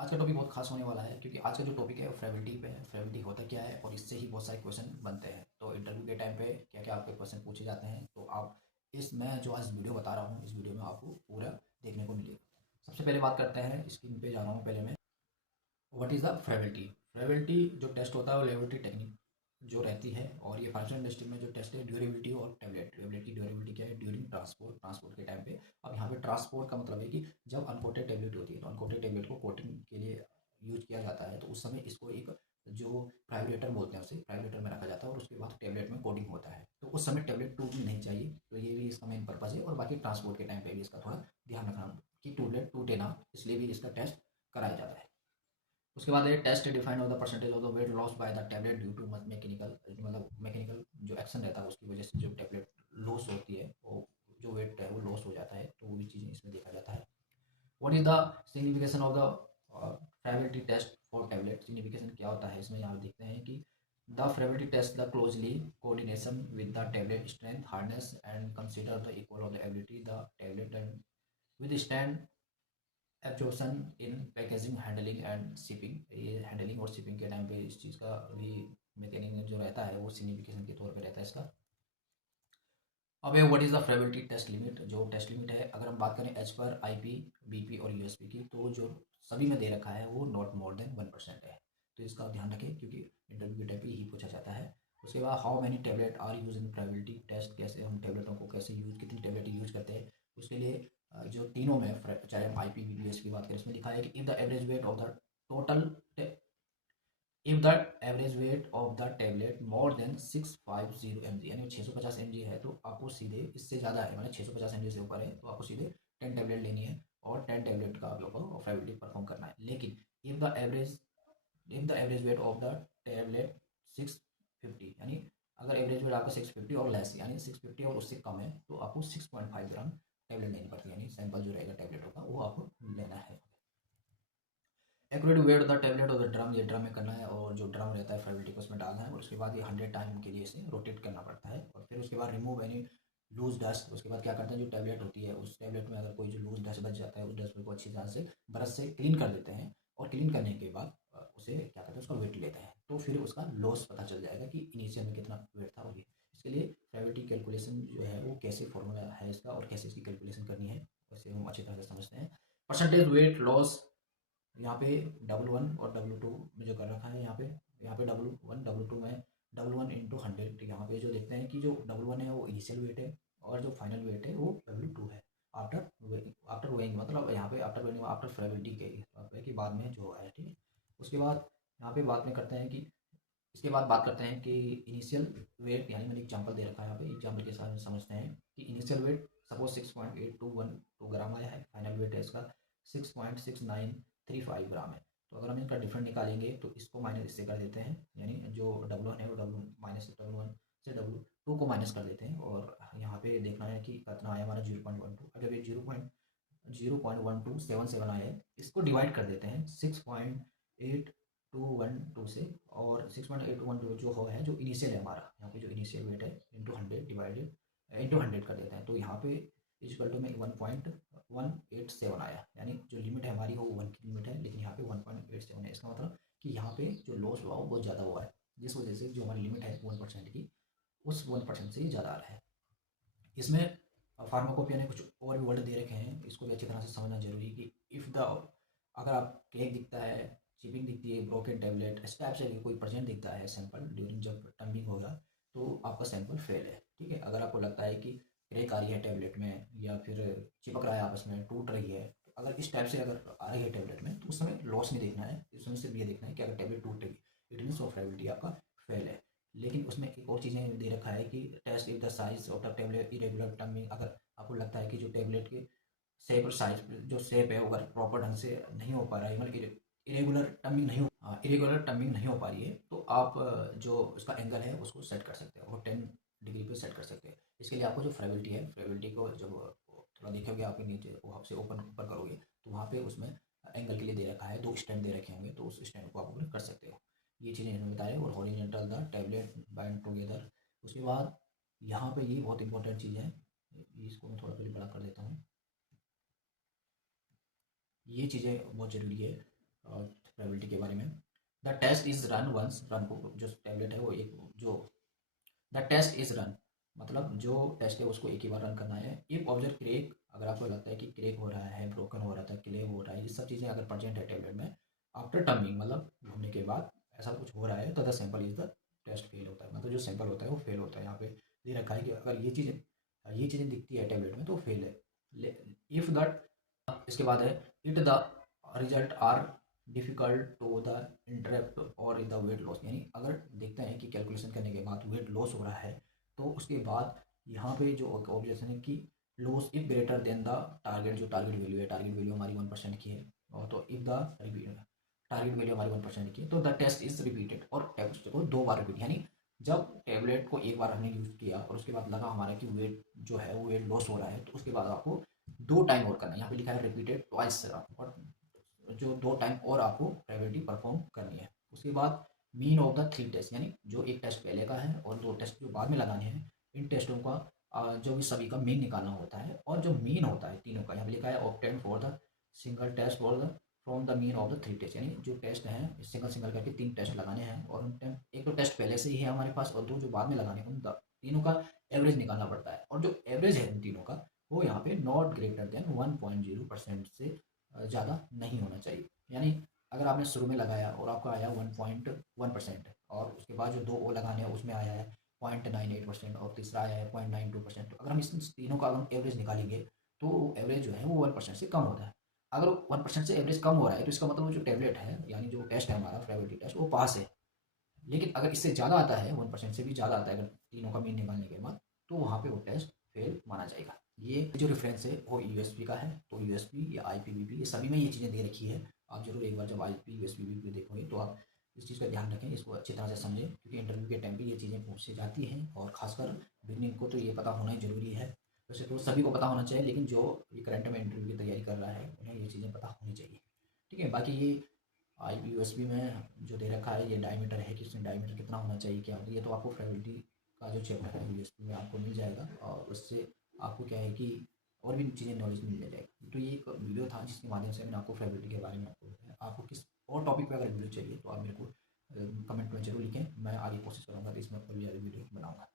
आज का टॉपिक बहुत खास होने वाला है क्योंकि आज का जो टॉपिक है वो फ्रेबिलिटी पे है। फ्रेबिलिटी होता क्या है और इससे ही बहुत सारे क्वेश्चन बनते हैं। तो इंटरव्यू के टाइम पे क्या क्या आपके क्वेश्चन पूछे जाते हैं, तो आप इस मैं जो आज वीडियो बता रहा हूँ इस वीडियो में आपको पूरा देखने को मिलेगा। सबसे पहले बात करते हैं, स्क्रीन पे जा रहा हूँ पहले मैं। What is the friability? Friability जो टेस्ट होता है वो लेबोरेटरी टेक्निक जो रहती है, और ये फार्मास्यूटिकल इंडस्ट्री में जो टेस्ट है ड्यूरेबिलिटी और टेबलेट की ड्यूरेबिलिटी क्या है ड्यूरिंग ट्रांसपोर्ट के टाइम पे। अब यहाँ पे ट्रांसपोर्ट का मतलब है कि जब अनकोटेड टेबलेट होती है तो अनकोटेड टेबलेट को कोटिंग के लिए यूज किया जाता है, तो उस समय इसको एक जो प्राइवेटर बोलते हैं उसे प्राइवेटर में रखा जाता है और उसके बाद टेबलेट में कोटिंग होता है। तो उस समय टेबलेट टूटनी नहीं चाहिए, तो ये भी इसका मेन पर्पज है। और बाकी ट्रांसपोर्ट के टाइम पे भी इसका थोड़ा ध्यान रखना कि टूटलेट टूटे ना, इसलिए भी इसका टेस्ट कराया जाता है। उसके बाद ये test defined of the percentage of the weight loss by the tablet due to much mechanical, मतलब मैकेनिकल जो एक्शन रहता है उसकी वजह से जो टैबलेट लॉस होती है वो जो वेट है वो लॉस हो जाता है, तो वो भी चीज़ें इसमें देखा जाता है। What is the signification of the friability test for tablet? Signification क्या होता है इसमें, यहाँ देखते हैं कि the friability test the closely coordination with the tablet strength hardness and consider the equal of the ability the tablet and withstand absorption in packaging handling and shipping. ये handling और शिपिंग के time पे इस चीज़ का भी mechanism जो रहता है वो सिग्निफिकेशन के तौर पे रहता है इसका। अब है what is the friability test limit? जो टेस्ट लिमिट है अगर हम बात करें एज पर आईपी, बीपी और यूएसपी की, तो जो सभी में दे रखा है वो नॉट मोर देन 1% है। तो इसका ध्यान रखें क्योंकि इंटरव्यू के टाइप पे यही पूछा जाता है। उसके बाद how many tablet are use in friability test? कैसे हम टेबलेटों को कैसे यूज, कितनी टेबलेट यूज करते हैं उसके लिए जो तीनों में चाहे हम आईपी बीपी यूएसपी की बात करें, इसमें लिखा है कि if the average weight of the total if the average weight of the tablet more than 650 mg, यानी 650 mg है तो आपको सीधे इससे ज़्यादा है, मतलब 650 mg से ऊपर है तो आपको सीधे 10 टेबलेट लेनी है और 10 टेबलेट का आप लोग को फ्रेबिलिटी परफॉर्म करना है। लेकिन if the average weight of the tablet 650, यानी अगर एवरेज वेट आपका 650 और लेस यानी 650 और उससे कम है तो आपको 6.5 ग्राम टेबलेट लेनी पड़ती है, यानी सैंपल जो रहेगा टेबलेटों का वो आपको लेना है। एक्यूरेट वेट द टेबलेट और द ड्रम, ये ड्रम में करना है और जो ड्रम रहता है फ्रेबिलिटी को उसमें डालना है और उसके बाद ये 100 टाइम के लिए इसे रोटेट करना पड़ता है। और फिर उसके बाद रिमूव एनी लूज डस्ट। उसके बाद क्या करते हैं, जो टेबलेट होती है उस टेबलेट में अगर कोई जो लूज डस्ट बच जाता है उस डस्ट को अच्छी तरह से ब्रश से क्लीन कर देते हैं और क्लीन करने के बाद उसे क्या करते हैं उसका वेट लेते हैं, तो फिर उसका लॉस पता चल जाएगा कि इनिशियल में कितना वेट था। और ये इसके लिए फ्रेबिलिटी कैलकुलेशन जो है वो कैसे फॉर्मूला है इसका और कैसे इसकी कैलकुलेशन करनी है वैसे हम अच्छी तरह से समझते हैं। परसेंटेज वेट लॉस, यहाँ पे W1 और W2 में जो कर रखा है यहाँ पे W1 W2 में W1 इंटू 100, यहाँ पे जो देखते हैं कि जो W1 है वो इनिशियल वेट है और जो फाइनल वेट है वो W2 है। आफ्टर वेइंग, मतलब यहाँ पे आफ्टर वेइंग आफ्टर फ्रेबिलिटी के बाद में जो है, ठीक है। उसके बाद यहाँ पे बात में करते हैं कि इसके बाद बात करते हैं कि इनिशियल वेट, यानी मैंने एग्जांपल दे रखा है यहाँ पे, एग्जांपल के साथ समझते हैं कि इनिशियल वेट सपोज 6.8212 ग्राम आया है, फाइनल वेट है इसका 6.6935 ग्राम है। तो अगर हम इनका डिफरेंट निकालेंगे तो इसको माइनस इससे कर देते हैं, यानी जो W1 है वो W1 से W2 को माइनस कर देते हैं और यहाँ पे देखना है कि कितना आया हमारा 0.12। अगर ये 0.1277 आया है इसको डिवाइड कर देते हैं 6.8212 से, और 6.8212 जो हो है जो इनिशियल है हमारा, यहाँ पे जो इनिशियल वेट है इंटू 100 डिवाइडेड इंटू 100 कर देते हैं, तो यहाँ पे इक्वल टू में 1.187 आया, यानी जो लिमिट है हमारी वो 1 की लिमिट है लेकिन यहाँ पे 1.87 है। इसका मतलब कि यहाँ पे जो लॉस हुआ वो बहुत ज़्यादा हुआ है, जिस वजह से जो हमारी लिमिट है 1% की उस 1% से ज़्यादा आ रहा है। इसमें फार्माकोपिया ने कुछ और भी वर्ड दे रखे हैं, इसको भी अच्छी तरह से समझना जरूरी है कि इफ़ द, अगर आप क्रेक दिखता है, चिपिंग दिखती है, ब्रोकन टेबलेट इस टाइप से कोई प्रेजेंट दिखता है सैंपल ड्यूरिंग जब टम्बिंग होगा तो आपका सैंपल फेल है, ठीक है। अगर आपको लगता है कि क्रेक आ रही है टेबलेट में या फिर चिपक रहा है आपस में, टूट रही है, तो अगर इस टाइप से अगर आ रही है टेबलेट में तो उस समय लॉस नहीं देखना है, उस समय सिर्फ ये देखना है कि अगर टेबलेट टूटेगी इट मीन्स ऑफ फ्रेबिलिटी आपका फेल है। लेकिन उसमें एक और चीज़ें दे रखा है कि test if the size of the tablet irregular terming, अगर आपको लगता है कि जो टेबलेट के शेप और साइज जो शेप है वो अगर प्रॉपर ढंग से नहीं हो पा रहा है, मतलब इरेगुलर टर्मिंग नहीं हो पा रही है, तो आप जो उसका एंगल है उसको सेट कर सकते हो और 10 डिग्री पे सेट कर सकते हैं। इसके लिए आपको जो फ्रेबिलिटी है, फ्रेबिलिटी को जब थोड़ा देखोगे आपके नीचे वो आपसे ओपन ऊपर करोगे तो वहाँ पे उसमें एंगल के लिए दे रखा है, 2 स्टैंड दे रखे होंगे तो उस स्टैंड को आप ऊपर कर सकते हो। ये चीज़ें इन्होंने बताया, और horizontal the tablet band together. उसके बाद यहाँ पे ये बहुत इंपॉर्टेंट चीज़ है, इसको मैं थोड़ा पहले बड़ा कर देता हूँ। ये चीज़ें बहुत ज़रूरी है प्रोबेबिलिटी के बारे में। The test is run once, run को जो टेबलेट है वो एक जो द टेस्ट इज रन मतलब जो टेस्ट है उसको एक ही बार रन करना है। इफ ऑब्जेक्ट क्रेक, अगर आपको लगता है कि क्रेक हो रहा है, ब्रोकन हो रहा था, क्ले हो रहा है, ये सब चीज़ें अगर प्रेजेंट है टेबलेट में आफ्टर टर्मिंग मतलब घूमने के बाद ऐसा कुछ हो रहा है तो the sample is the test fail होता है, मतलब जो सैंपल होता है वो फेल होता है। यहाँ पे दे रखा है कि अगर ये चीज़ें दिखती है टेबलेट में तो फेल है। इफ दैट, इसके बाद है it the result are difficult to the interrupt और इन द वेट लॉस, यानी अगर देखते हैं कि कैलकुलेशन करने के बाद वेट लॉस हो रहा है तो उसके बाद यहाँ पे जो ऑब्जेक्शन है कि loss if greater than the target, जो टारगेट वैल्यू है, टारगेट वैल्यू हमारी 1% की है, और तो if the repeat target value हमारी 1% की है तो द टेस्ट इज रिपीटेड, और टेस्ट को 2 बार रिपीट, यानी जब टेबलेट को एक बार हमने यूज़ किया और उसके बाद लगा हमारा कि वेट जो है वो वेट लॉस हो रहा है तो उसके बाद आपको 2 टाइम और करना है। यहाँ पे लिखा है रिपीटेड ट्वाइस, और जो 2 टाइम और आपको प्रोबेबिलिटी परफॉर्म करनी है। उसके बाद मीन ऑफ द 3 टेस्ट, यानी जो एक टेस्ट पहले का है और 2 टेस्ट जो बाद में लगाने हैं, इन टेस्टों का जो भी सभी का मीन निकालना होता है, और जो मीन होता है तीनों का यहाँ पे लिखा है obtain for the single test for the from the mean of the 3 test, यानी जो टेस्ट हैं सिंगल सिंगल करके 3 टेस्ट लगाने हैं, और उन एक तो टेस्ट पहले से ही है हमारे पास और 2 जो बाद में लगाने हैं, उन तीनों का एवरेज निकालना पड़ता है, और जो एवरेज है उन तीनों का वो यहाँ पे नॉट ग्रेटर देन 1.0% से ज़्यादा नहीं होना चाहिए। यानी अगर आपने शुरू में लगाया और आपका आया 1.1% और उसके बाद जो 2 और लगाने हैं उसमें आया है 0.98% और तीसरा आया है 0.92%, तो अगर हम इस तीनों का हम एवरेज निकालेंगे तो एवरेज जो है वो 1% से कम होता है। अगर 1% से एवरेज कम हो रहा है तो इसका मतलब वो जो टेबलेट है यानी जो टेस्ट है हमारा प्रोबेबिलिटी टेस्ट वो पास है। लेकिन अगर इससे ज़्यादा आता है, 1% से भी ज़्यादा आता है अगर तीनों का मीन निकालने के बाद, तो वहाँ पे वो टेस्ट फेल माना जाएगा। ये जो रेफरेंस है वो यूएसपी का है, तो यूएसपी या आईपीवीपी ये सभी में ये चीज़ें दे रखी है। आप जरूर एक बार जब आईपी यूएसपी देखोगे तो आप इस चीज़ का ध्यान रखें, इसको अच्छी तरह से समझें, क्योंकि इंटरव्यू के टाइम पे ये चीज़ें पूछी जाती हैं और खासकर बिगनिंग को तो ये पता होना ही ज़रूरी है। वैसे तो सभी को पता होना चाहिए, लेकिन जो ये करंट में इंटरव्यू की तैयारी कर रहा है उन्हें ये चीज़ें पता होनी चाहिए। ठीक है, बाकी ये यूएसबी में जो दे रखा है ये डायमीटर है कि इसमें डायमीटर कितना होना चाहिए, क्या ये तो आपको फ्रेबिलिटी का जो चैप्टर है यूएसबी में आपको मिल जाएगा, और उससे आपको क्या है कि और भी चीज़ें नॉलेज मिल जाएगी। तो ये एक वीडियो था जिसके माध्यम से मैंने आपको फ्रेबिलिटी के बारे में आपको बताया। आपको किस और टॉपिक पे अगर वीडियो चाहिए तो आप मेरे को कमेंट में जरूर लिखें, मैं आगे कोशिश करूँगा कि इसमें और भी वीडियो बनाऊँगा।